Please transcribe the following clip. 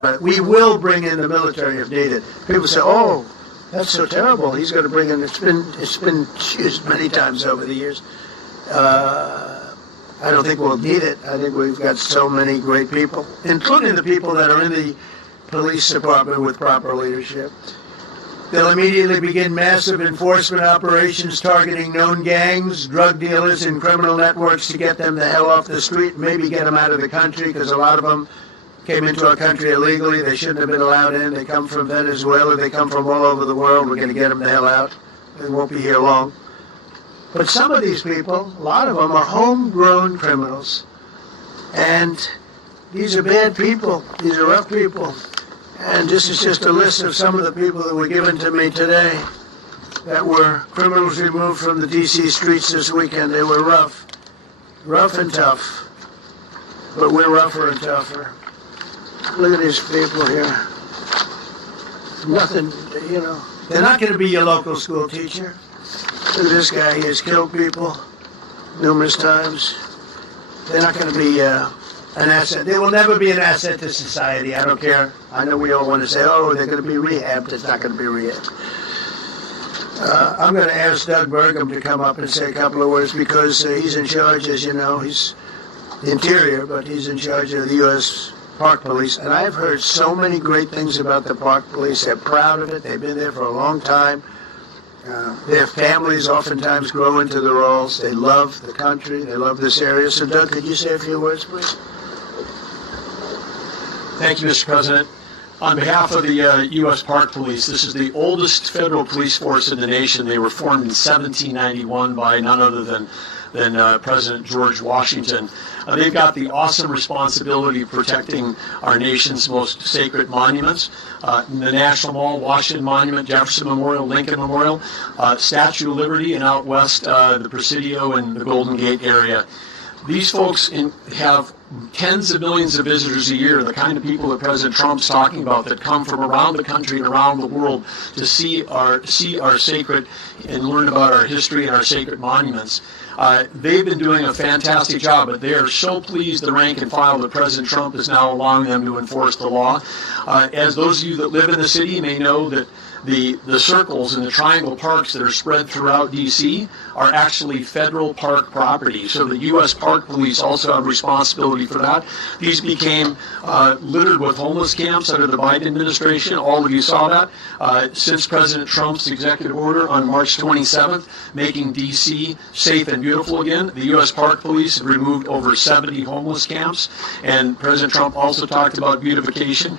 But we will bring in the military if needed. People say, "Oh, that's so terrible. He's going to bring in." It's been used many times over the years. I don't think we'll need it. I think we've got so many great people, including the people that are in the police department with proper leadership. They'll immediately begin massive enforcement operations targeting known gangs, drug dealers, and criminal networks to get them the hell off the street, maybe get them out of the country, because a lot of them came into our country illegally. They shouldn't have been allowed in. They come from Venezuela. They come from all over the world. We're going to get them the hell out. They won't be here long. But some of these people, a lot of them, are homegrown criminals. And these are bad people. These are rough people. And this is just a list of some of the people that were given to me today that were criminals removed from the D.C. streets this weekend. They were rough and tough. But we're rougher and tougher. Look at these people here. Nothing, you know. They're not going to be your local school teacher. Look at this guy. He has killed people numerous times. They're not going to be an asset. They will never be an asset to society. I don't care. I know we all want to say, "Oh, they're going to be rehabbed." It's not going to be rehabbed. I'm going to ask Doug Burgum to come up and say a couple of words because he's in charge, as you know. He's the Interior, but he's in charge of the U.S. Park Police. And I've heard so many great things about the Park Police. They're proud of it. They've been there for a long time. Their families oftentimes grow into the roles. They love the country. They love this area. So, Doug, could you say a few words, please? Thank you, Mr. President. On behalf of the U.S. Park Police, this is the oldest federal police force in the nation. They were formed in 1791 by none other than President George Washington. They've got the awesome responsibility of protecting our nation's most sacred monuments. The National Mall, Washington Monument, Jefferson Memorial, Lincoln Memorial, Statue of Liberty, and out west, the Presidio and the Golden Gate area. These folks have tens of millions of visitors a year, the kind of people that President Trump's talking about that come from around the country and around the world to see our sacred and learn about our history and our sacred monuments. They've been doing a fantastic job, but they are so pleased, the rank and file, that President Trump is now allowing them to enforce the law. As those of you that live in the city may know, that the circles and the triangle parks that are spread throughout D.C. are actually federal park property. So the U.S. Park Police also have responsibility for that. These became littered with homeless camps under the Biden administration. All of you saw that. Since President Trump's executive order on March 27th, making D.C. safe and beautiful again, the U.S. Park Police have removed over 70 homeless camps. And President Trump also talked about beautification.